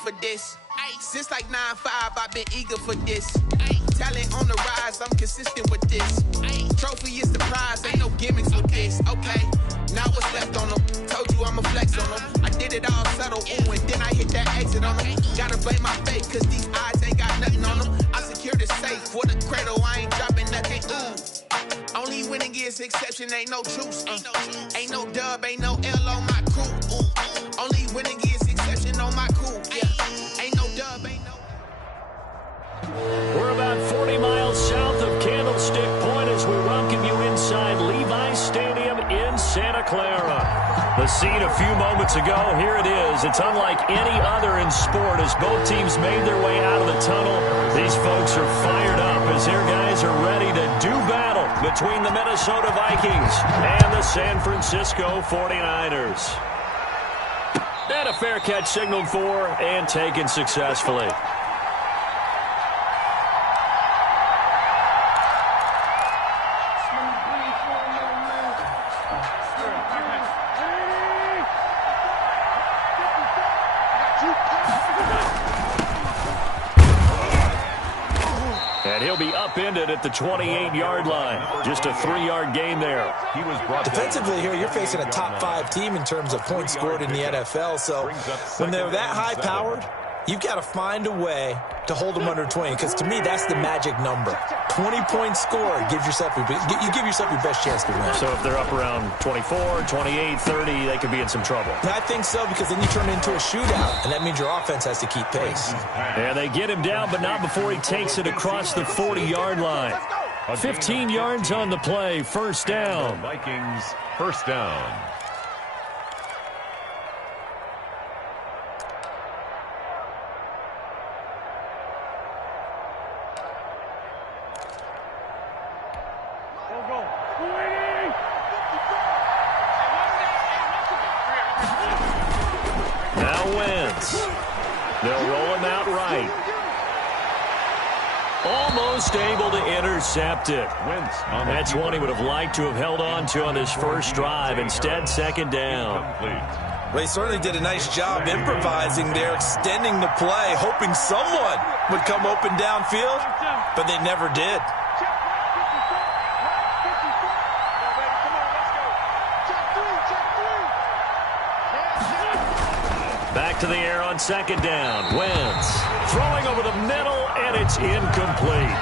for this. Since like 9-5, I've been eager for this. Talent on the rise, I'm consistent with this. Trophy is the prize, ain't no gimmicks with this. Okay, now what's left on them? Told you I'ma flex on them. I did it all subtle, ooh, and then I hit that exit on them. Gotta blame my fate, cause these odds ain't got nothing on them. I secure the safe for the cradle, I ain't dropping nothing, ooh. Only winning is exception, ain't no truce. Ain't no dub, ain't no L on my crew. Ooh. Only winning is exception on my crew. Yeah, ain't no dub, ain't no. We're about 40 miles south of Candlestick Point as we welcome you inside Levi's Stadium in Santa Clara. The scene a few moments ago, here it is. It's unlike any other in sport as both teams made their way out of the tunnel. These folks are fired up as their guys are ready to do battle between the Minnesota Vikings and the San Francisco 49ers. And a fair catch signaled for and taken successfully. And he'll be upended at the 28-yard line. Just a 3-yard gain there. Defensively here, you're facing a top 5 team in terms of points scored in the NFL. So when they're that high-powered, you've got to find a way to hold them under 20. Because to me, that's the magic number. 20 points scored gives yourself you give yourself your best chance to win. So if they're up around 24, 28, 30, they could be in some trouble. I think so, because then you turn it into a shootout, and that means your offense has to keep pace. And they get him down, but not before he takes it across the 40-yard line. 15 yards on the play, first down. Vikings, first down. Now Wentz. They'll roll him out right. Almost able to intercept it. That's one he would have liked to have held on to on his first drive. Instead, second down. Well, he certainly did a nice job improvising there, extending the play, hoping someone would come open downfield, but they never did. Back to the air on second down. Wentz throwing over the middle, and it's incomplete.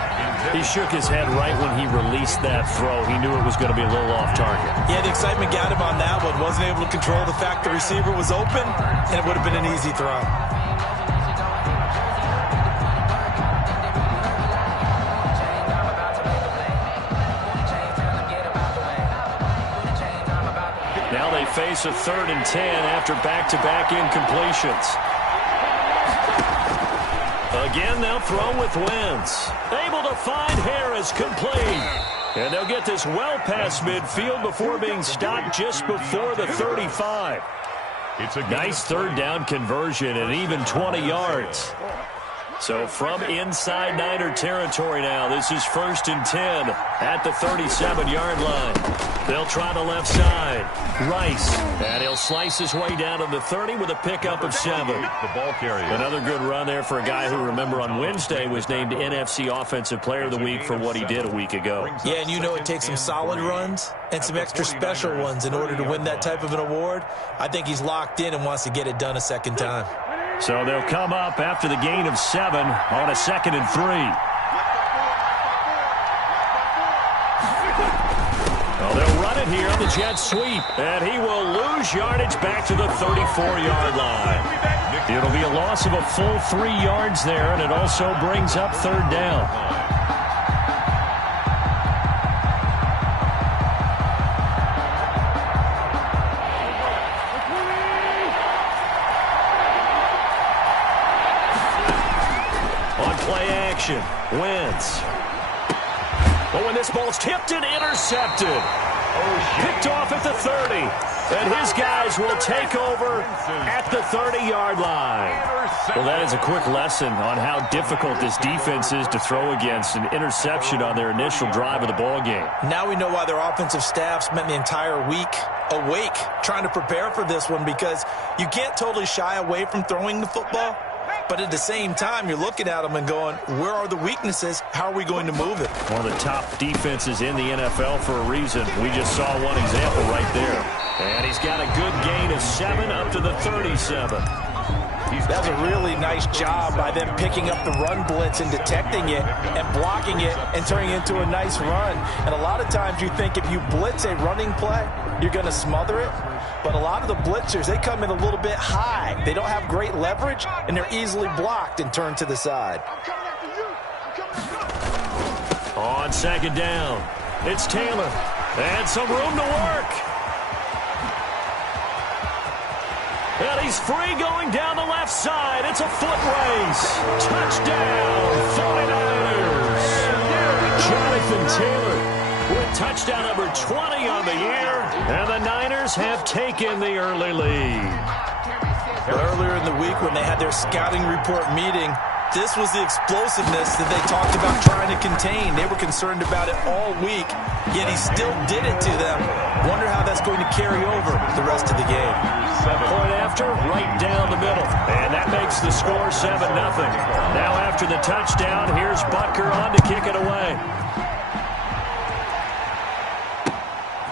He shook his head right when he released that throw. He knew it was going to be a little off target. Yeah, the excitement got him on that one. Wasn't able to control the fact the receiver was open, and it would have been an easy throw. Now they face a 3rd and 10 after back-to-back incompletions. Again, they'll throw with Wentz. Able to find Harris, complete. And they'll get this well past midfield before being stopped just before the 35. It's a nice 3rd down conversion and even 20 yards. So from inside Niner territory now, this is 1st and 10 at the 37-yard line. They'll try the left side. Rice, and he'll slice his way down to the 30 with a pickup of 7. The ball carrier. Another good run there for a guy who, remember, on Wednesday was named NFC Offensive Player of the Week for what he did a week ago. Yeah, and you know it takes some solid runs and some extra special ones in order to win that type of an award. I think he's locked in and wants to get it done a second time. So they'll come up after the gain of 7 on a 2nd and 3. Well, they'll run it here on the jet sweep, and he will lose yardage back to the 34-yard line. It'll be a loss of a full 3 yards there, and it also brings up 3rd down. Wentz. But when this ball's tipped and intercepted. Picked off at the 30. And his guys will take over at the 30-yard line. Well, that is a quick lesson on how difficult this defense is to throw against. An interception on their initial drive of the ball game. Now we know why their offensive staff spent the entire week awake trying to prepare for this one, because you can't totally shy away from throwing the football. But at the same time, you're looking at them and going, where are the weaknesses? How are we going to move it? One of the top defenses in the NFL for a reason. We just saw one example right there. And he's got a good gain of 7 up to the 37. That was a really nice job by them picking up the run blitz and detecting it and blocking it and turning it into a nice run. And a lot of times you think if you blitz a running play, you're going to smother it. But a lot of the blitzers, they come in a little bit high. They don't have great leverage, and they're easily blocked and turned to the side. On second down, it's Taylor. And some room to work. And he's free going down the left side. It's a foot race. Touchdown, 49ers. Jonathan Taylor with touchdown number 20 on the year. And the Niners have taken the early lead. Earlier in the week when they had their scouting report meeting, this was the explosiveness that they talked about trying to contain. They were concerned about it all week, yet he still did it to them. Wonder how that's going to carry over the rest of the game. Point after, right down the middle. And that makes the score 7-0. Now after the touchdown, here's Butker on to kick it away.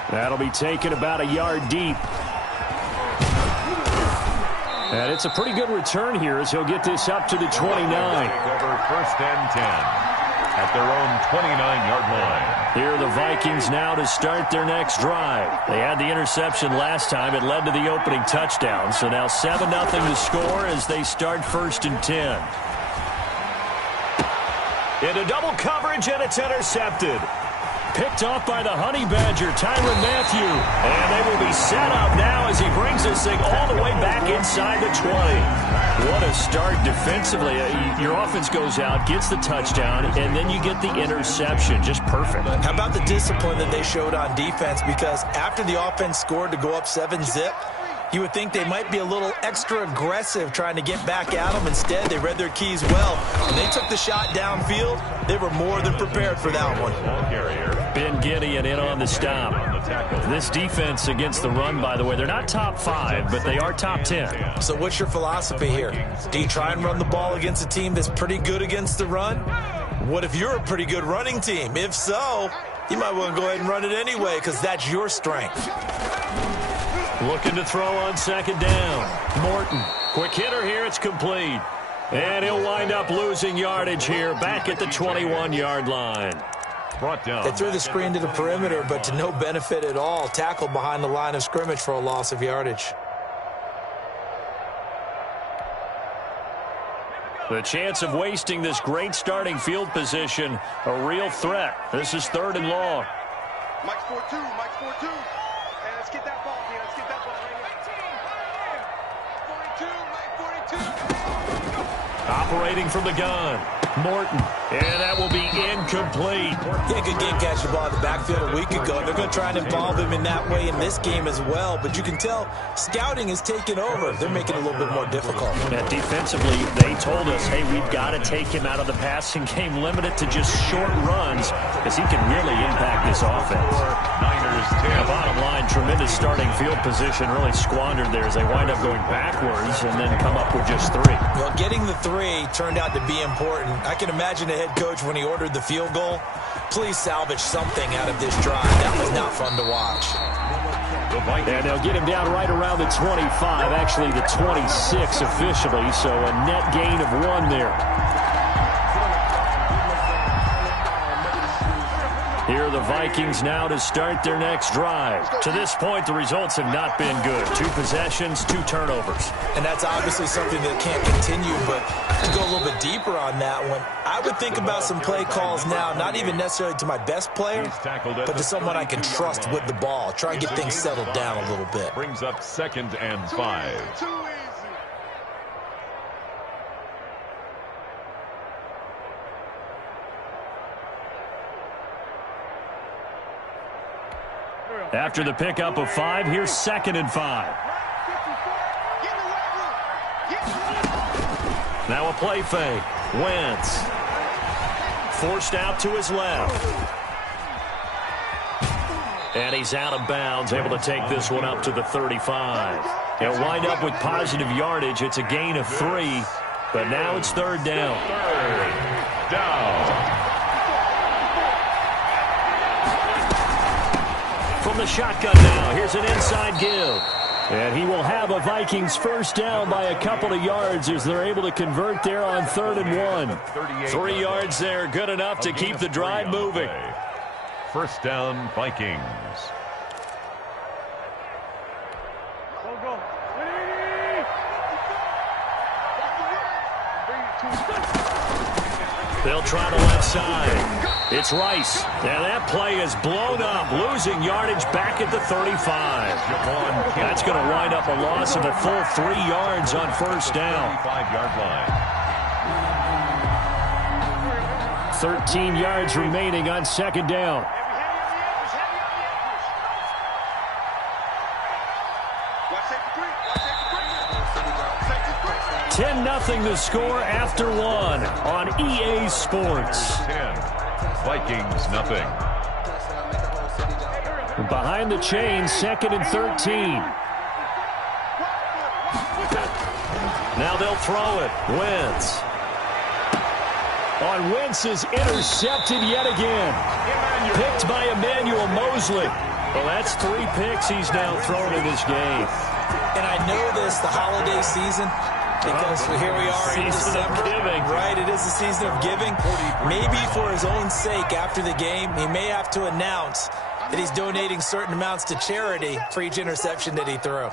That'll be taken about a yard deep. And it's a pretty good return here as he'll get this up to the 29. Over 1st and 10 at their own 29-yard line. Here are the Vikings now to start their next drive. They had the interception last time. It led to the opening touchdown. So now 7-0 to score as they start 1st and 10. Into double coverage, and it's intercepted. Picked off by the Honey Badger, Tyrann Mathieu. And they will be set up now as he brings this thing all the way back inside the 20. What a start defensively. Your offense goes out, gets the touchdown, and then you get the interception. Just perfect. How about the discipline that they showed on defense? Because after the offense scored to go up 7-zip, you would think they might be a little extra aggressive trying to get back at them. Instead, they read their keys well. When they took the shot downfield, they were more than prepared for that one. Ben Gideon in on the stop. This defense against the run, by the way, they're not top 5, but they are top 10. So what's your philosophy here? Do you try and run the ball against a team that's pretty good against the run? What if you're a pretty good running team? If so, you might want to go ahead and run it anyway because that's your strength. Looking to throw on second down. Morton. Quick hitter here. It's complete. And he'll wind up losing yardage here back at the 21-yard line. Brought down. They threw the screen to the perimeter, but to no benefit at all. Tackled behind the line of scrimmage for a loss of yardage. The chance of wasting this great starting field position, a real threat. This is 3rd and long. Mike's 4-2. Mike's 4-2. And let's get that ball here. Let's get that ball right here. 42. Mike 42. Operating from the gun. Morton. And that will be incomplete. Yeah, good game catching the ball in the backfield a week ago. They're going to try and involve him in that way in this game as well. But you can tell scouting is taking over. They're making it a little bit more difficult. And defensively, they told us, hey, we've got to take him out of the passing game, limit it to just short runs, because he can really impact this offense. Niners 10. Bottom line, tremendous starting field position, really squandered there as they wind up going backwards and then come up with just 3. Well, getting the 3 turned out to be important. I can imagine the head coach when he ordered the field goal. Please salvage something out of this drive. That was not fun to watch. And they'll get him down right around the 25, actually the 26 officially, so a net gain of 1 there. Here are the Vikings now to start their next drive. To this point, the results have not been good. 2 possessions, 2 turnovers. And that's obviously something that can't continue, but to go a little bit deeper on that one, I would think about some play calls now, not even necessarily to my best player, but to someone I can trust with the ball. Try and get things settled down a little bit. Brings up 2nd and 5. After the pickup of 5, here's 2nd and 5. Now a play fake. Wentz. Forced out to his left. And he's out of bounds, able to take this one up to the 35. He'll wind up with positive yardage. It's a gain of 3. But now it's third down. Third down. From the shotgun now, here's an inside give. And he will have a Vikings first down by a couple of yards as they're able to convert there on 3rd and 1. 3 yards there, good enough to keep the drive moving. First down, Vikings. They'll try the left side. It's Rice. And that play is blown up, losing yardage back at the 35. That's going to wind up a loss of a full 3 yards on first down. 35-yard line. 13 yards remaining on second down. 10-0 the score after 1 on EA Sports. 10. Vikings, nothing. Behind the chain, 2nd and 13. Now they'll throw it. Wentz. On Wentz is intercepted yet again. Picked by Emmanuel Mosley. Well, that's 3 picks he's now thrown in this game. And I know this, the holiday season, because here we are in December. Right, it is the season of giving. Maybe for his own sake after the game, he may have to announce that he's donating certain amounts to charity for each interception that he threw.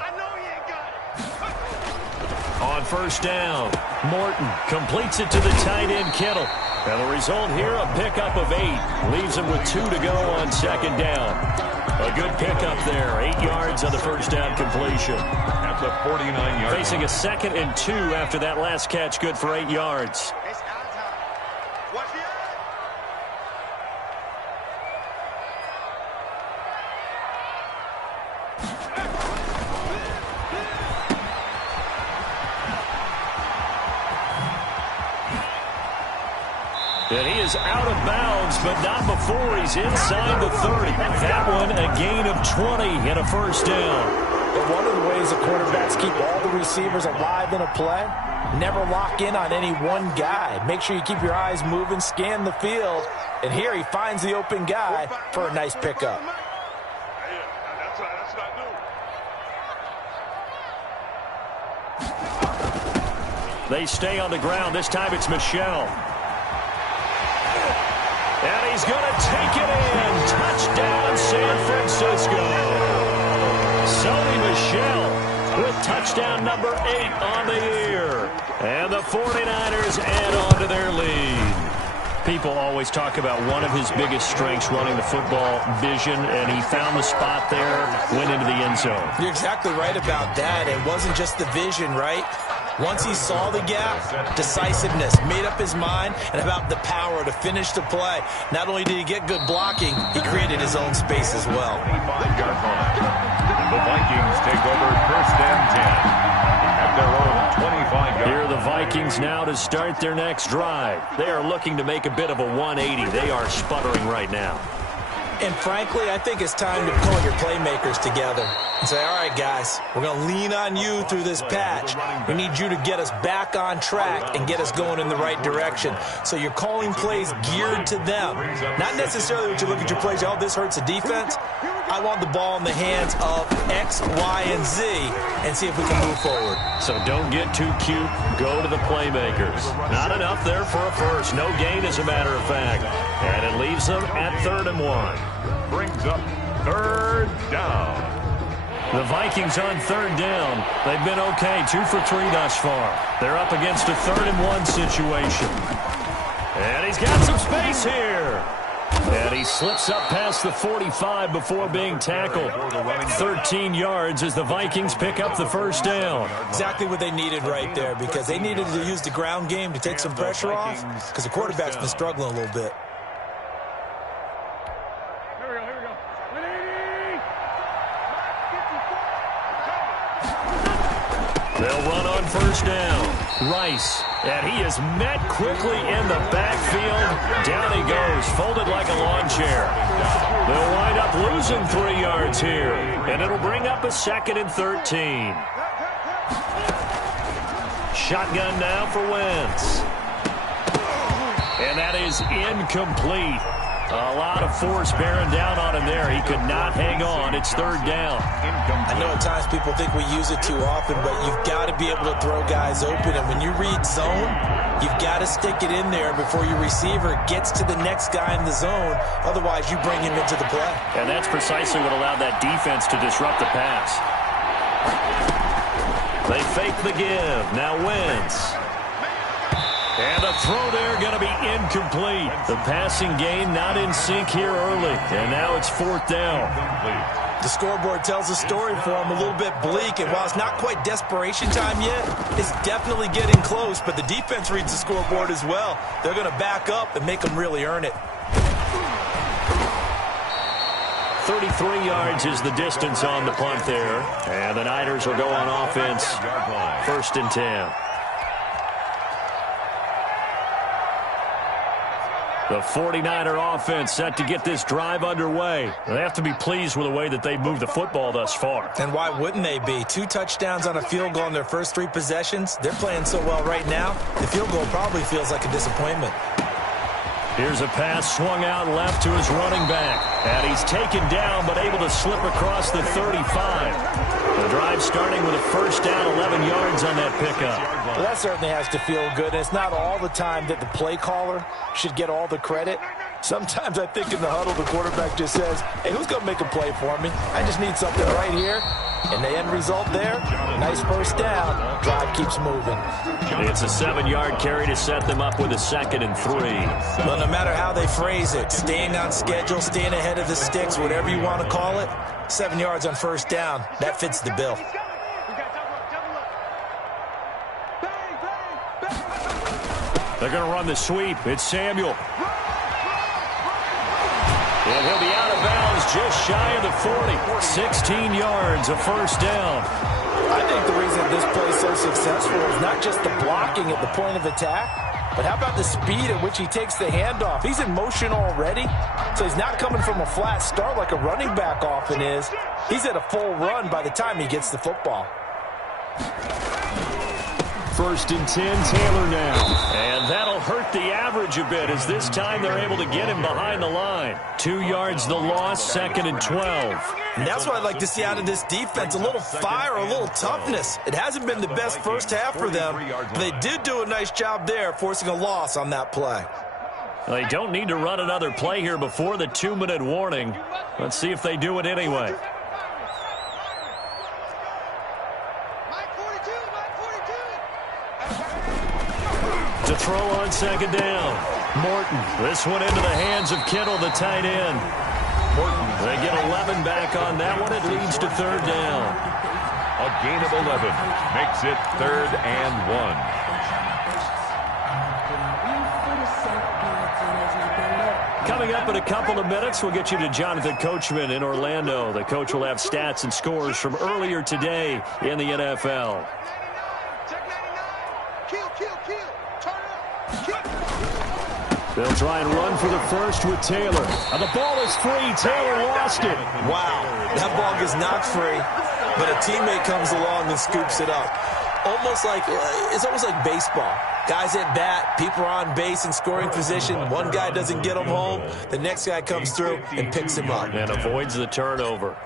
On first down, Morton completes it to the tight end Kittle. And the result here, a pickup of 8. Leaves him with 2 to go on second down. A good pickup there. 8 yards on the first down completion. That's a 49-yard. Facing a 2nd and 2 after that last catch, good for 8 yards. And he is out of bounds, but not before he's inside the 30. That one a gain of 20 and a first down. But one of the ways the quarterbacks keep all the receivers alive in a play, never lock in on any one guy. Make sure you keep your eyes moving, scan the field. And here he finds the open guy for a nice pickup. They stay on the ground. This time it's Michel. And he's going to take it in. Touchdown, San Francisco. Sony Michel with touchdown number 8 on the year. And the 49ers add on to their lead. People always talk about one of his biggest strengths, running the football, vision, and he found the spot there, went into the end zone. You're exactly right about that. It wasn't just the vision, right? Once he saw the gap, decisiveness, made up his mind, and about the power to finish the play. Not only did he get good blocking, he created his own space as well. 25-yard line. The Vikings take over first and 10 at their own 25-yard line. Here are the Vikings now to start their next drive. They are looking to make a bit of a 180. They are sputtering right now. And frankly, I think it's time to call your playmakers together and say, all right, guys, we're going to lean on you through this patch. We need you to get us back on track and get us going in the right direction. So you're calling plays geared to them. Not necessarily when you look at your plays, oh, this hurts the defense. I want the ball in the hands of X, Y, and Z and see if we can move forward. So don't get too cute. Go to the playmakers. Not enough there for a first. No gain, as a matter of fact. And it leaves them at 3rd and 1. Brings up 3rd down. The Vikings on 3rd down. They've been okay. 2 for 3 thus far. They're up against a 3rd and 1 situation. And he's got some space here. And he slips up past the 45 before being tackled. 13 yards as the Vikings pick up the first down. Exactly what they needed right there, because they needed to use the ground game to take some pressure off, because the quarterback's been struggling a little bit. They'll run on first down. Rice, and he is met quickly in the backfield. Down he goes, folded like a lawn chair. They'll wind up losing 3 yards here, and it'll bring up a 2nd and 13. Shotgun now for Wentz. And that is incomplete. A lot of force bearing down on him there. He could not hang on. It's third down. I know at times people think we use it too often, but you've got to be able to throw guys open. And when you read zone, you've got to stick it in there before your receiver gets to the next guy in the zone. Otherwise, you bring him into the play. And that's precisely what allowed that defense to disrupt the pass. They fake the give. Now Wentz. And the throw there going to be incomplete. The passing game not in sync here early. And now it's fourth down. The scoreboard tells a story for him, a little bit bleak. And while it's not quite desperation time yet, it's definitely getting close. But the defense reads the scoreboard as well. They're going to back up and make them really earn it. 33 yards is the distance on the punt there. And the Niners will go on offense. 1st and 10. The 49er offense set to get this drive underway. They have to be pleased with the way that they've moved the football thus far. And why wouldn't they be? 2 touchdowns on a field goal in their first 3 possessions. They're playing so well right now, the field goal probably feels like a disappointment. Here's a pass swung out left to his running back. And he's taken down but able to slip across the 35. The drive starting with a first down, 11 yards on that pickup. Well, that certainly has to feel good. And it's not all the time that the play caller should get all the credit. Sometimes I think in the huddle, the quarterback just says, hey, who's going to make a play for me? I just need something right here. And the end result there, nice first down. Drive keeps moving. It's a 7-yard carry to set them up with a 2nd and 3. Well, no matter how they phrase it, staying on schedule, staying ahead of the sticks, whatever you want to call it, 7 yards on first down, that fits the bill. They're going to run the sweep. It's Samuel. And he'll be out of bounds just shy of the 40. 16 yards, a first down. I think the reason this play is so successful is not just the blocking at the point of attack, but how about the speed at which he takes the handoff? He's in motion already, so he's not coming from a flat start like a running back often is. He's at a full run by the time he gets the football. 1st and 10, Taylor now. And that'll hurt the average a bit as this time they're able to get him behind the line. 2 yards the loss, 2nd and 12. And that's what I'd like to see out of this defense, a little fire, a little toughness. It hasn't been the best first half for them, but they did do a nice job there, forcing a loss on that play. They don't need to run another play here before the 2-minute warning. Let's see if they do it anyway. To throw on 2nd down. Morton. This one into the hands of Kittle, the tight end. Morton. They get 11 back on that one. It leads to 3rd down. A gain of 11 makes it 3rd and 1. Coming up in a couple of minutes, we'll get you to Jonathan Coachman in Orlando. The coach will have stats and scores from earlier today in the NFL. They'll try and run for the first with Taylor. And the ball is free. Taylor lost it. Wow, that ball is not free, but a teammate comes along and scoops it up. It's almost like baseball. Guys at bat, people are on base in scoring position. One guy doesn't get him home. The next guy comes through and picks him up. And avoids the turnover.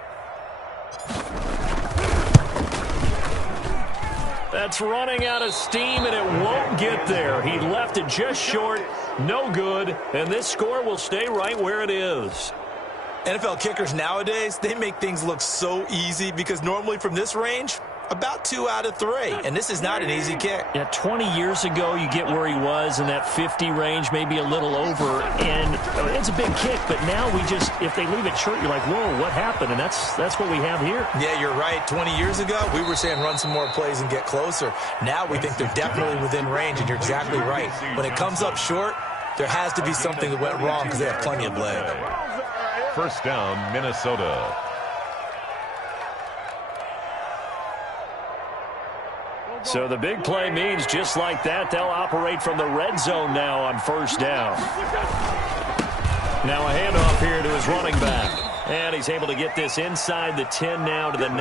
That's running out of steam, and it won't get there. He left it just short. No good. And this score will stay right where it is. NFL kickers nowadays, they make things look so easy because normally from this range, about 2 out of 3. And this is not an easy kick. Yeah, 20 years ago, you get where he was in that 50 range, maybe a little over. And it's a big kick, but now if they leave it short, you're like, whoa, what happened? And that's what we have here. Yeah, you're right. 20 years ago, we were saying run some more plays and get closer. Now we think they're definitely within range, and you're exactly right. When it comes up short, there has to be something that went wrong because they have plenty of leg. First down, Minnesota. So the big play means just like that, they'll operate from the red zone now on first down. Now a handoff here to his running back. And he's able to get this inside the 10 now to the 9.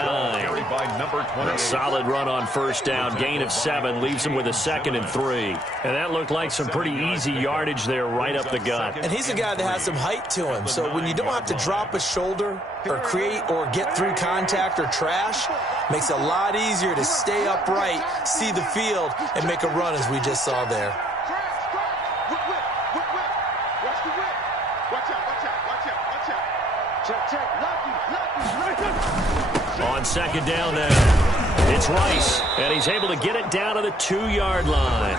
A solid run on first down. Gain of 7 leaves him with a 2nd and 3. And that looked like some pretty easy yardage there right up the gut. And he's a guy that has some height to him. So when you don't have to drop a shoulder or create or get through contact or trash, makes it a lot easier to stay upright, see the field, and make a run as we just saw there. On second down now, it's Rice, and he's able to get it down to the 2-yard line.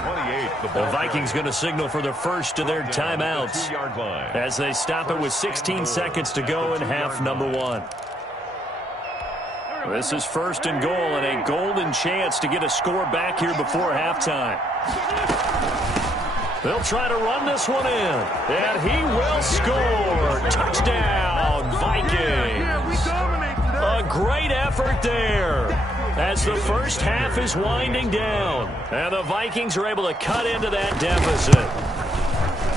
The Vikings going to signal for the first of their timeouts as they stop it with 16 seconds to go in half number 1. This is 1st and goal, and a golden chance to get a score back here before halftime. They'll try to run this one in, and he will score. Touchdown, Vikings. A great effort there as the first half is winding down, and the Vikings are able to cut into that deficit.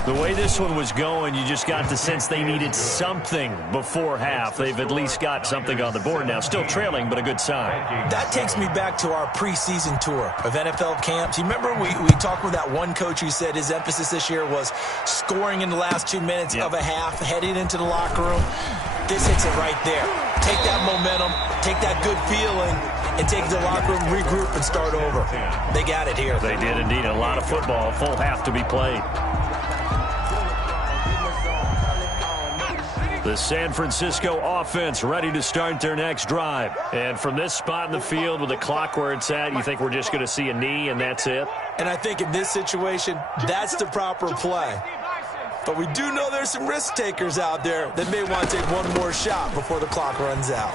The way this one was going, you just got the sense they needed something before half. They've at least got something on the board now. Still trailing, but a good sign. That takes me back to our preseason tour of NFL camps. You remember we talked with that one coach who said his emphasis this year was scoring in the last 2 minutes of a half, heading into the locker room. This hits it right there. Take that momentum, take that good feeling, and take the locker room, regroup, and start over. They got it here. They did indeed. A lot of football, full half to be played. The San Francisco offense ready to start their next drive. And from this spot in the field with the clock where it's at, you think we're just going to see a knee and that's it? And I think in this situation, that's the proper play. But we do know there's some risk takers out there that may want to take one more shot before the clock runs out.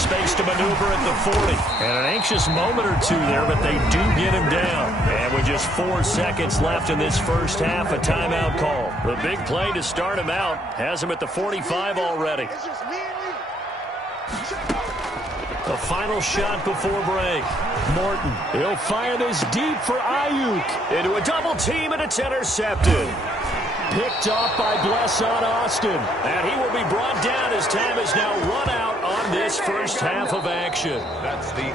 Space to maneuver at the 40. And an anxious moment or two there, but they do get him down. And with just 4 seconds left in this first half, a timeout call. The big play to start him out has him at the 45 already. The final shot before break. Morton, he'll fire this deep for Ayuk. Into a double team, and it's intercepted. Picked off by Blesson Austin. And he will be brought down as time is now run out on this first half of action.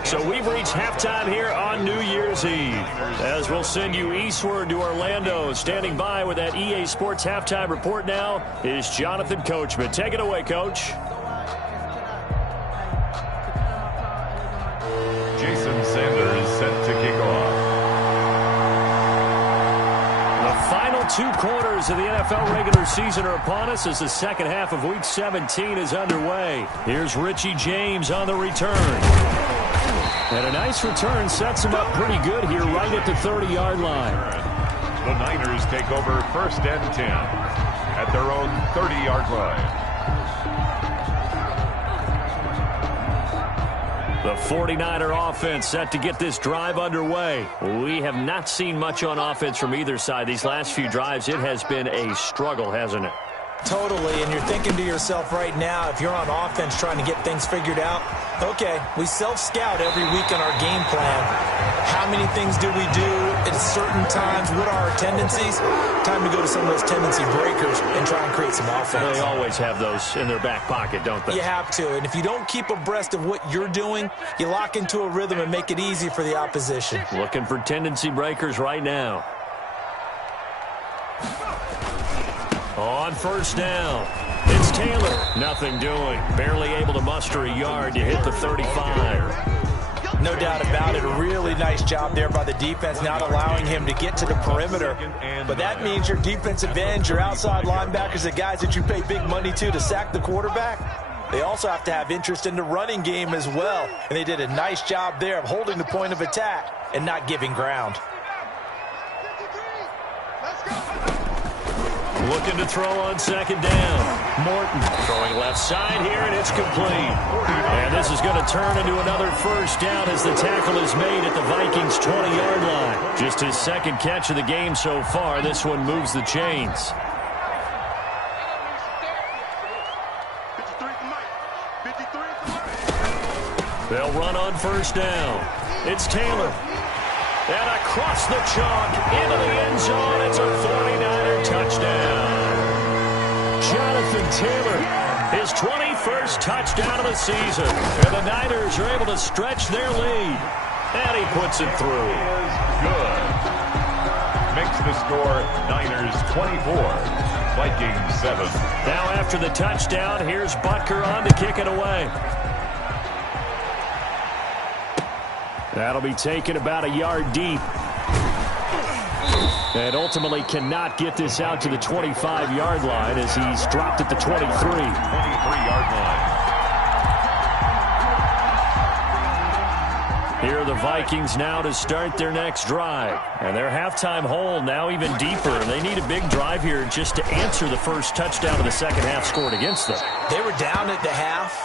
So we've reached halftime here on New Year's Eve. As we'll send you eastward to Orlando. Standing by with that EA Sports halftime report now is Jonathan Coachman. Take it away, Coach. Jason Sanders set to kick off. The final 2 quarters of the NFL regular season are upon us as the second half of Week 17 is underway. Here's Richie James on the return. And a nice return sets him up pretty good here right at the 30-yard line. The Niners take over 1st and 10 at their own 30-yard line. The 49er offense set to get this drive underway. We have not seen much on offense from either side. These last few drives, it has been a struggle, hasn't it? Totally, and you're thinking to yourself right now, if you're on offense trying to get things figured out, okay, we self-scout every week on our game plan. How many things do we do at certain times? What are our tendencies? Time to go to some of those tendency breakers and try and create some offense. They always have those in their back pocket, don't they? You have to, and if you don't keep abreast of what you're doing, you lock into a rhythm and make it easy for the opposition. Looking for tendency breakers right now. On first down, it's Taylor. Nothing doing. Barely able to muster a yard to hit the 35. No doubt about it. A really nice job there by the defense, not allowing him to get to the perimeter. But that means your defensive ends, your outside linebackers, the guys that you pay big money to sack the quarterback, they also have to have interest in the running game as well. And they did a nice job there of holding the point of attack and not giving ground. Looking to throw on second down. Morton throwing left side here, and it's complete. And this is going to turn into another first down as the tackle is made at the Vikings' 20-yard line. Just his second catch of the game so far. This one moves the chains. They'll run on first down. It's Taylor. And across the chalk, into the end zone, it's a 49er touchdown. Jonathan Taylor, his 21st touchdown of the season. And the Niners are able to stretch their lead. And he puts it through. Good. Makes the score Niners 24, Vikings 7. Now after the touchdown, here's Butker on to kick it away. That'll be taken about a yard deep. And ultimately cannot get this out to the 25-yard line as he's dropped at the 23. 23-yard line. Here are the Vikings now to start their next drive. And their halftime hole now even deeper. And they need a big drive here just to answer the first touchdown of the second half scored against them. They were down at the half.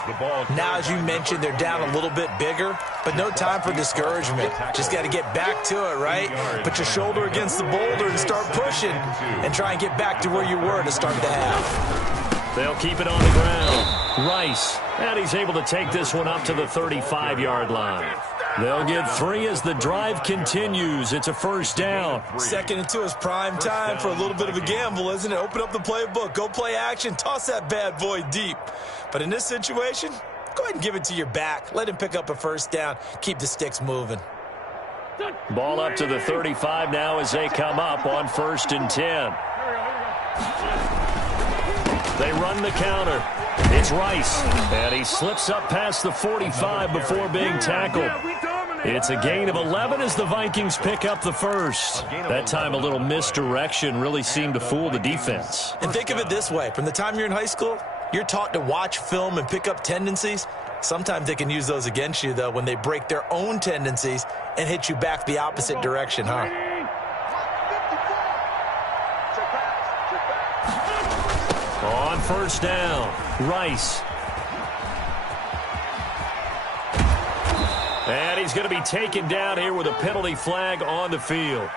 Now, as you mentioned, they're down a little bit bigger. But no time for discouragement. Just got to get back to it, right? Put your shoulder against the boulder and start pushing. And try and get back to where you were to start the half. They'll keep it on the ground. Rice. And he's able to take this one up to the 35-yard line. They'll get 3 as the drive continues. It's a first down. 2nd and 2 is prime time for a little bit of a gamble, isn't it? Open up the playbook. Go play action. Toss that bad boy deep. But in this situation, go ahead and give it to your back. Let him pick up a first down. Keep the sticks moving. Ball up to the 35 now as they come up on 1st and 10. They run the counter. It's Rice. And he slips up past the 45 before being tackled. It's a gain of 11 as the Vikings pick up the first. That time a little misdirection really seemed to fool the defense. And think of it this way. From the time you're in high school, you're taught to watch film and pick up tendencies. Sometimes they can use those against you, though, when they break their own tendencies and hit you back the opposite direction, huh? On 1st down, Rice. And he's going to be taken down here with a penalty flag on the field.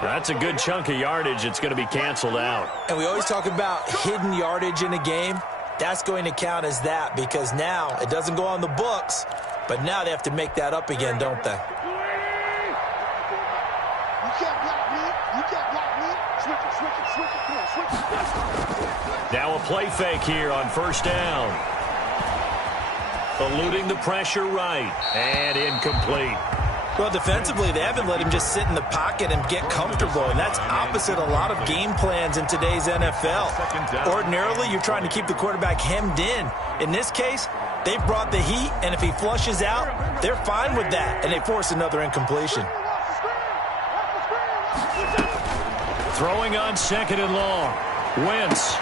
That's a good chunk of yardage. It's going to be canceled out. And we always talk about hidden yardage in a game. That's going to count as that because now it doesn't go on the books, but now they have to make that up again, don't they? Now a play fake here on 1st down. Eluding the pressure right. And incomplete. Well, defensively, they haven't let him just sit in the pocket and get comfortable, and that's opposite a lot of game plans in today's NFL. Ordinarily, you're trying to keep the quarterback hemmed in. In this case, they've brought the heat, and if he flushes out, they're fine with that, and they force another incompletion. Throwing on 2nd and long. Wentz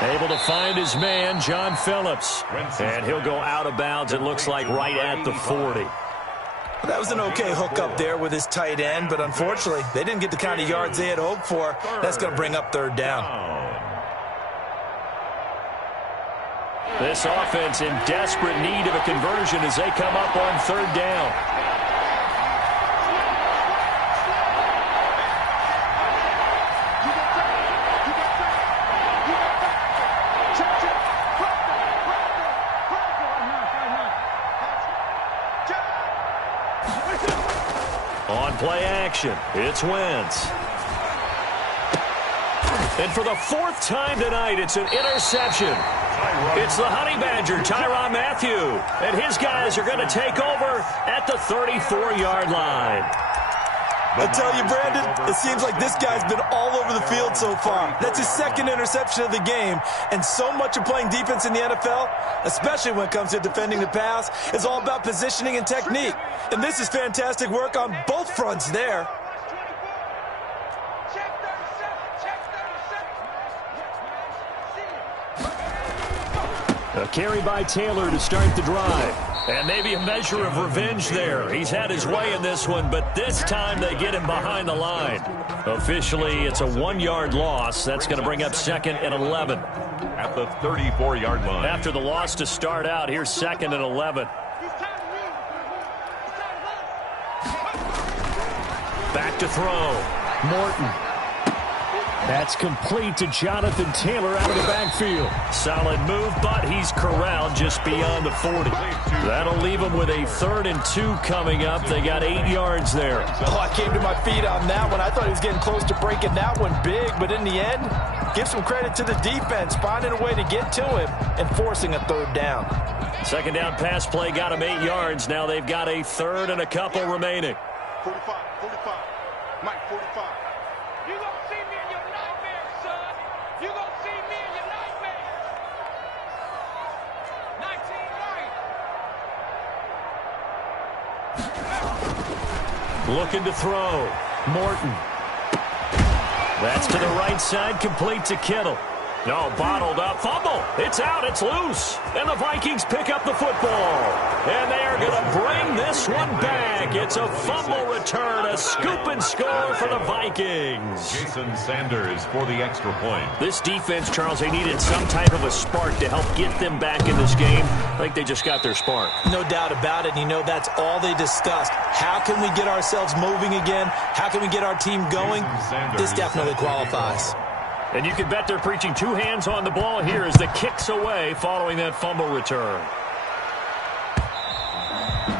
able to find his man, John Phillips. And he'll go out of bounds, it looks like, right at the 40. That was an okay hook up there with his tight end, but unfortunately, they didn't get the kind of yards they had hoped for. That's going to bring up 3rd down. This offense in desperate need of a conversion as they come up on 3rd down. On play action, it's Wentz. And for the 4th time tonight, it's an interception. It's the Honey Badger, Tyrann Mathieu. And his guys are going to take over at the 34-yard line. I tell you, Brandon, it seems like this guy's been all over the field so far. That's his 2nd interception of the game. And so much of playing defense in the NFL, especially when it comes to defending the pass, is all about positioning and technique. And this is fantastic work on both fronts there. A carry by Taylor to start the drive. And maybe a measure of revenge there. He's had his way in this one, but this time they get him behind the line. Officially, it's a 1-yard loss. That's going to bring up 2nd and 11. At the 34-yard line. After the loss to start out, here's 2nd and 11. Back to throw. Morton. That's complete to Jonathan Taylor out of the backfield. Solid move, but he's corralled just beyond the 40. That'll leave him with a 3rd and 2 coming up. They got 8 yards there. Oh, I came to my feet on that one. I thought he was getting close to breaking that one big, but in the end, give some credit to the defense, finding a way to get to him and forcing a third down. Second down pass play got him 8 yards. Now they've got a third and a couple remaining. 45, 45. Mike, 45. You gonna see me in your nightmares, son. You gonna see me in your nightmares. 19 right. Looking to throw. Morton. That's to the right side, complete to Kittle. No, bottled up, fumble. It's out, it's loose. And the Vikings pick up the football. And they are going to bring this one back. It's a fumble return, a scoop and score for the Vikings. Jason Sanders for the extra point. This defense, Charles, they needed some type of a spark to help get them back in this game. I think they just got their spark. No doubt about it. You know, that's all they discussed. How can we get ourselves moving again? How can we get our team going? This definitely qualifies. And you can bet they're preaching 2 hands on the ball here as the kick's away following that fumble return.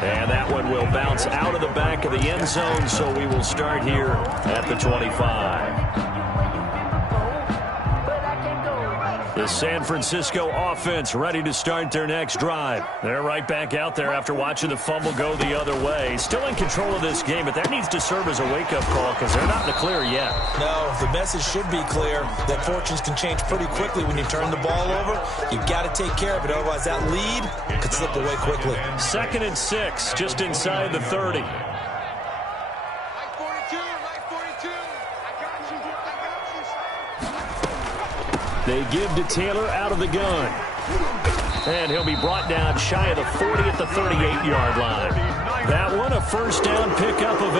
And that one will bounce out of the back of the end zone, so we will start here at the 25. The San Francisco offense ready to start their next drive. They're right back out there after watching the fumble go the other way. Still in control of this game, but that needs to serve as a wake-up call because they're not in the clear yet. No, the message should be clear that fortunes can change pretty quickly when you turn the ball over. You've got to take care of it, otherwise that lead could slip away quickly. 2nd and 6, just inside the 30. Mike 42, Mike 42. I got you, They give to Taylor out of the gun. And he'll be brought down shy of the 40 at the 38-yard line. That one, a first down pickup of 8.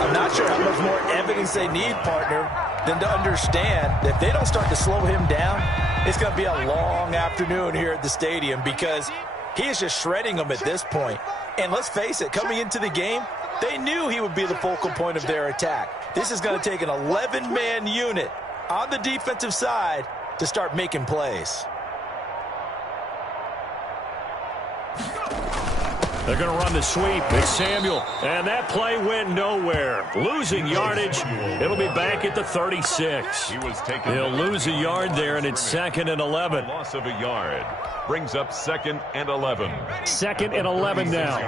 I'm not sure how much more evidence they need, partner, than to understand that if they don't start to slow him down, it's going to be a long afternoon here at the stadium because he is just shredding them at this point. And let's face it, coming into the game, they knew he would be the focal point of their attack. This is going to take an 11-man unit on the defensive side to start making plays. They're going to run the sweep. It's Samuel. And that play went nowhere. Losing yardage. It'll be back at the 36. He'll lose a yard there, and it's 2nd and 11. Loss of a yard brings up 2nd and 11. 2nd and 11 now.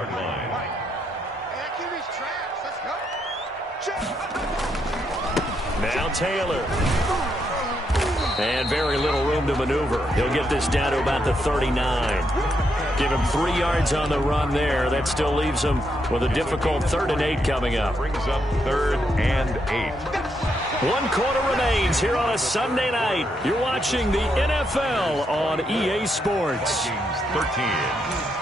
Now Taylor. And very little room to maneuver. He'll get this down to about the 39. Give him 3 yards on the run there. That still leaves him with a difficult 3rd and 8 coming up. Brings up 3rd and 8. 1 quarter remains here on a Sunday night. You're watching the NFL on EA Sports. Vikings 13.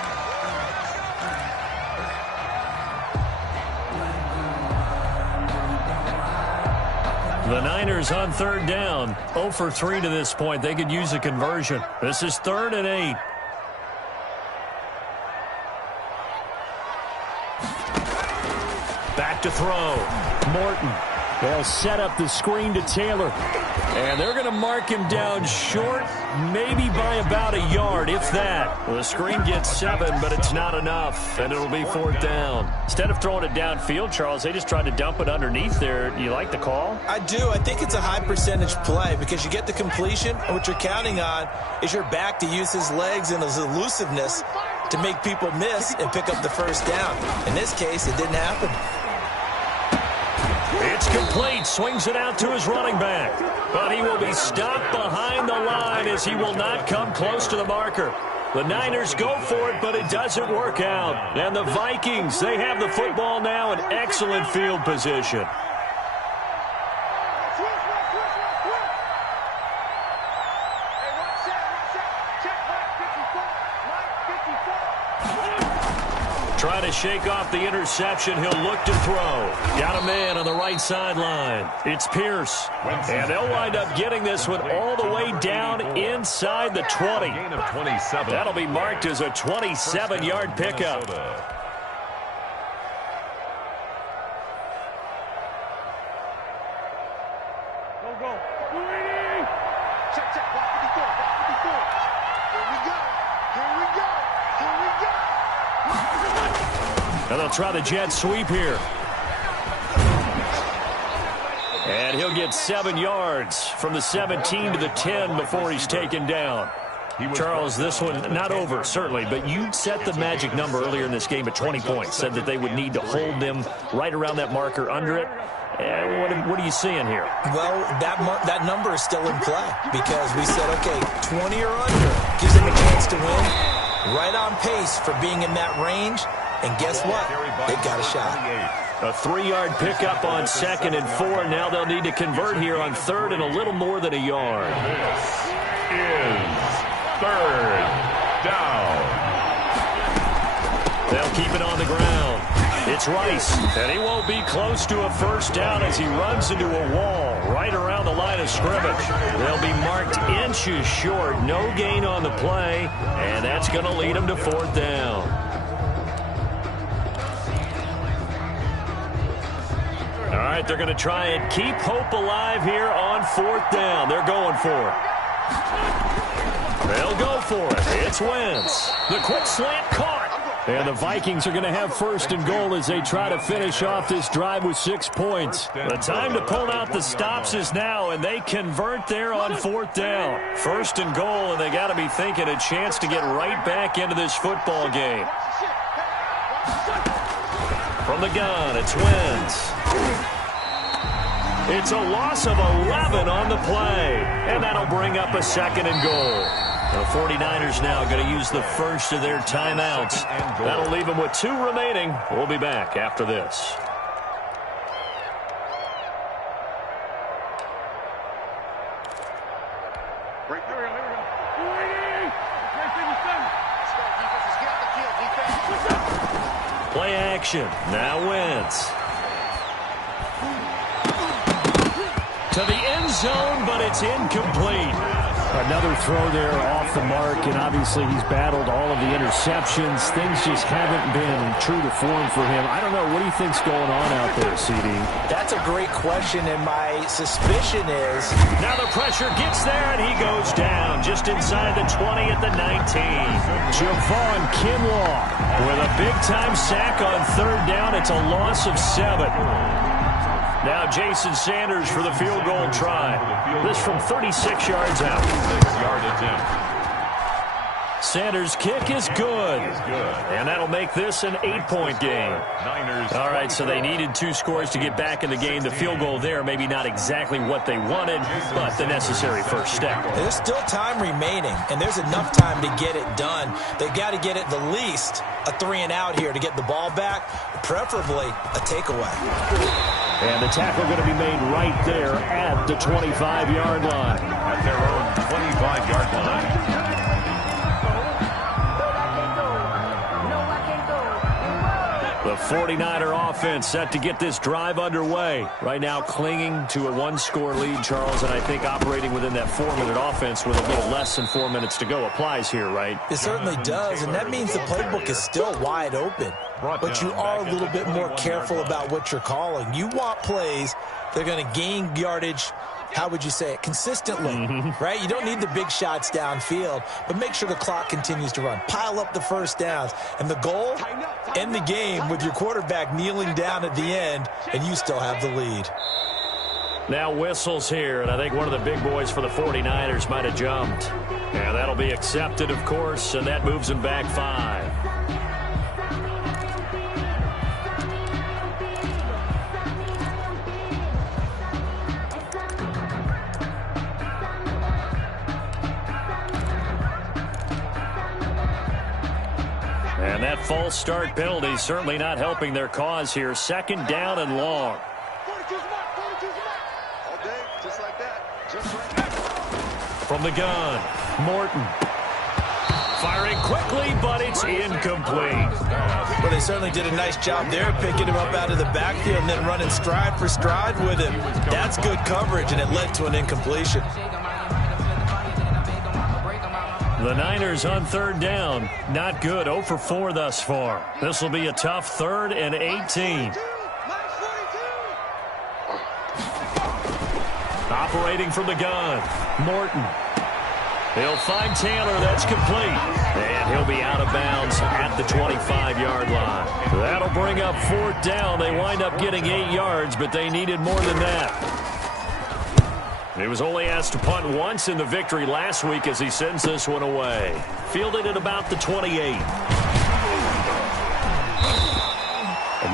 The Niners on 3rd down. 0 for 3 to this point. They could use a conversion. This is 3rd and 8. Back to throw. Morton. They'll set up the screen to Taylor. And they're going to mark him down short, maybe by about a yard, if that. Well, the screen gets 7, but it's not enough, and it'll be 4th down. Instead of throwing it downfield, Charles, they just tried to dump it underneath there. You like the call? I do. I think it's a high percentage play because you get the completion, and what you're counting on is your back to use his legs and his elusiveness to make people miss and pick up the first down. In this case, it didn't happen. It's complete. Swings it out to his running back. But he will be stopped behind the line as he will not come close to the marker. The Niners go for it, but it doesn't work out. And the Vikings, they have the football now in excellent field position. Trying to shake off the interception. He'll look to throw. Got a man on the right sideline. It's Pierce. And they'll wind up getting this one all the way down inside the 20. Gain of 27. That'll be marked as a 27-yard pickup. And they'll try the jet sweep here. And he'll get 7 yards from the 17 to the 10 before he's taken down. Charles, this one not over, certainly, but you set the magic number earlier in this game at 20 points, said that they would need to hold them right around that marker under it. What are you seeing here? Well, that number is still in play because we said, okay, 20 or under gives them a chance to win. Right on pace for being in that range. And guess what? They've got a shot. A 3-yard pickup on 2nd and 4. Now they'll need to convert here on 3rd and a little more than a yard. This is 3rd down. They'll keep it on the ground. It's Rice, and he won't be close to a first down as he runs into a wall right around the line of scrimmage. They'll be marked inches short. No gain on the play, and that's going to lead them to 4th down. All right, they're going to try and keep hope alive here on 4th down. They're going for it. They'll go for it. It's Wentz. The quick slant caught. And the Vikings are going to have 1st and goal as they try to finish off this drive with 6 points. The time to pull out the stops is now, and they convert there on 4th down. 1st and goal, and they got to be thinking a chance to get right back into this football game. From the gun, it's Wentz. It's a loss of 11 on the play, and that'll bring up a 2nd and goal. The 49ers now going to use the first of their timeouts. That'll leave them with 2 remaining. We'll be back after this. Play action. Now Wentz. To the end zone, but it's incomplete. Another throw there off the mark, and obviously he's battled all of the interceptions. Things just haven't been true to form for him. I don't know. What do you think's going on out there, CD? That's a great question, and my suspicion is... Now the pressure gets there, and he goes down just inside the 20 at the 19. Javon Kinlaw with a big-time sack on 3rd down. It's a loss of 7. Now Jason Sanders for the field goal try. This from 36 yards out. 6-yard attempt. Sanders' kick is good. And that'll make this an 8-point game. All right, so they needed 2 scores to get back in the game. The field goal there, maybe not exactly what they wanted, but the necessary first step. There's still time remaining, and there's enough time to get it done. They've got to get at the least a 3-and-out here to get the ball back, preferably a takeaway. And the tackle going to be made right there at the 25-yard line. At their own 25-yard line. The 49er offense set to get this drive underway. Right now clinging to a 1-score lead, Charles, and I think operating within that 4-minute offense with a little less than 4 minutes to go applies here, right? It certainly does, and that means the playbook is still wide open. But you are a little bit more careful about what you're calling. You want plays that are going to gain yardage, how would you say it, consistently, right? You don't need the big shots downfield, but make sure the clock continues to run. Pile up the first downs. And the goal, end the game with your quarterback kneeling down at the end, and you still have the lead. Now whistles here, and I think one of the big boys for the 49ers might have jumped. And that'll be accepted, of course, and that moves them back 5. And that false start penalty certainly not helping their cause here. 2nd down and long. From the gun, Morton. Firing quickly, but it's incomplete. Well, they certainly did a nice job there, picking him up out of the backfield and then running stride for stride with him. That's good coverage, and it led to an incompletion. The Niners on 3rd down. Not good. 0 for 4 thus far. This will be a tough 3rd and 18. Operating from the gun, Morton. He'll find Taylor. That's complete. And he'll be out of bounds at the 25-yard line. That'll bring up 4th down. They wind up getting 8 yards, but they needed more than that. He was only asked to punt once in the victory last week as he sends this one away. Fielded at about the 28.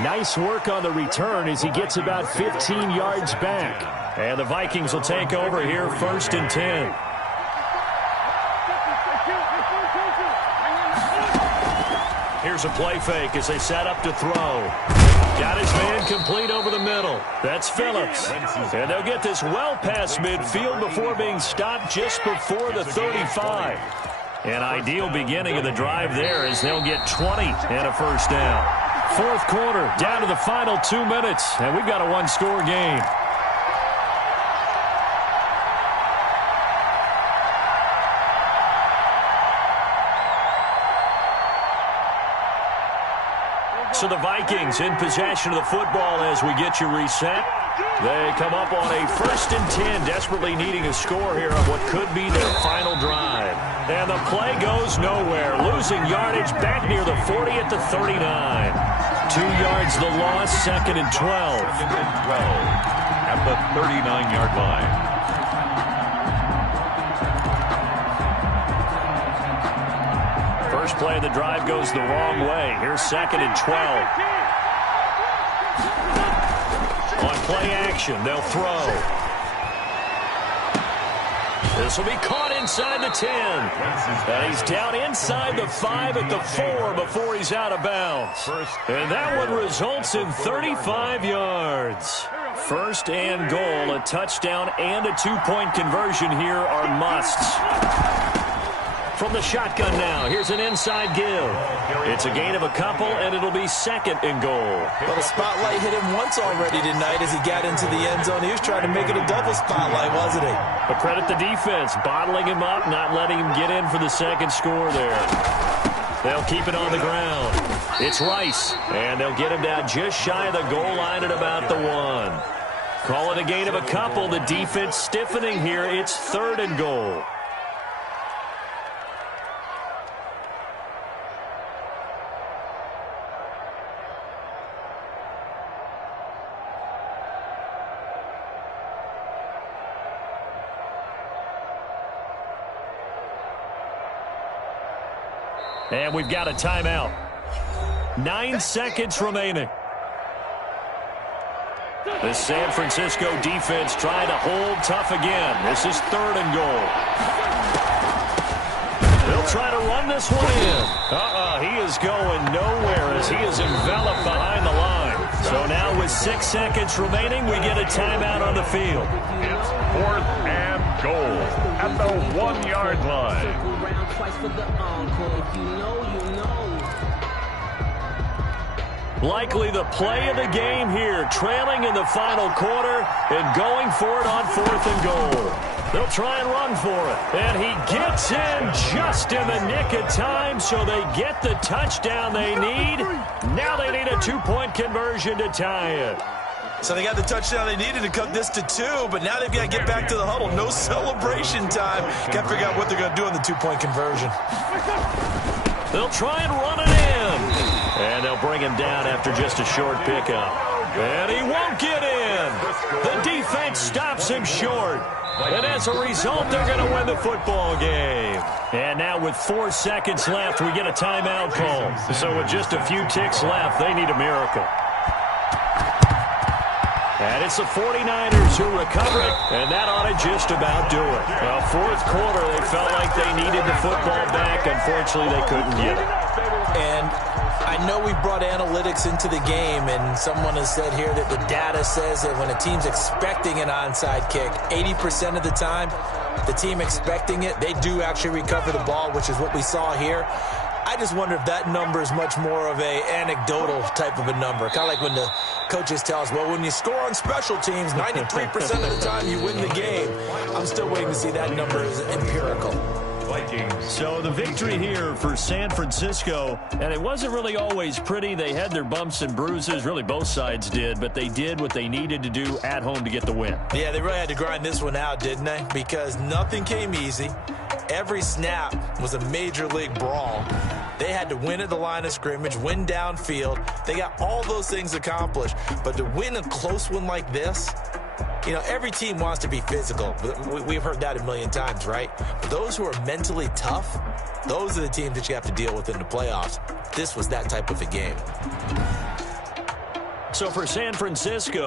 Nice work on the return as he gets about 15 yards back. And the Vikings will take over here 1st and 10. Here's a play fake as they set up to throw. Got his man complete over the middle. That's Phillips. And they'll get this well past midfield before being stopped just before the 35. An ideal beginning of the drive there as they'll get 20 and a first down. 4th quarter, down to the final 2 minutes, and we've got a one-score game. So the Vikings in possession of the football as we get you reset. They come up on a 1st and 10, desperately needing a score here on what could be their final drive. And the play goes nowhere, losing yardage back near the 40 at the 39. 2 yards the loss, 2nd and 12. At the 39-yard line. First play of the drive goes the wrong way. Here's 2nd and 12. On play action, they'll throw. This will be caught inside the 10. And he's down inside the 5 at the 4 before he's out of bounds. And that one results in 35 yards. 1st and goal, a touchdown and a 2-point conversion here are musts. From the shotgun now, here's an inside give. It's a gain of a couple, and it'll be 2nd and goal. Well, the spotlight hit him once already tonight as he got into the end zone. He was trying to make it a double spotlight, wasn't he? But credit the defense, bottling him up, not letting him get in for the 2nd score there. They'll keep it on the ground. It's Rice, and they'll get him down just shy of the goal line at about the 1. Call it a gain of a couple. The defense stiffening here. It's 3rd and goal. And we've got a timeout. 9 seconds remaining. The San Francisco defense trying to hold tough again. This is 3rd and goal. They'll try to run this one in. He is going nowhere as he is enveloped behind the line. So now with 6 seconds remaining, we get a timeout on the field. It's 4th and goal at the 1-yard line. Likely the play of the game here, trailing in the final quarter and going for it on 4th and goal. They'll try and run for it. And he gets in just in the nick of time, so they get the touchdown they need. Now they need a 2-point conversion to tie it. So they got the touchdown they needed to cut this to 2, but now they've got to get back to the huddle. No celebration time. Got to figure out what they're going to do on the 2-point conversion. They'll try and run it in. And they'll bring him down after just a short pickup. And he won't get in. The defense stops him short. And as a result, they're going to win the football game. And now with 4 seconds left, we get a timeout call. So with just a few ticks left, they need a miracle. And it's the 49ers who recover it, and that ought to just about do it. Well, 4th quarter, they felt like they needed the football back. Unfortunately, they couldn't get it. And I know we brought analytics into the game, and someone has said here that the data says that when a team's expecting an onside kick, 80% of the time, the team expecting it, they do actually recover the ball, which is what we saw here. I just wonder if that number is much more of a anecdotal type of a number. Kind of like when the coaches tell us, well, when you score on special teams, 93% of the time you win the game. I'm still waiting to see that number as empirical. So the victory here for San Francisco, and it wasn't really always pretty. They had their bumps and bruises, really both sides did, but they did what they needed to do at home to get the win. Yeah, they really had to grind this one out, didn't they? Because nothing came easy. Every snap was a major league brawl. They had to win at the line of scrimmage, win downfield. They got all those things accomplished. But to win a close one like this, You know, every team wants to be physical. We've heard that a million times, right? But those who are mentally tough, those are the teams that you have to deal with in the playoffs. This was that type of a game. So for San Francisco,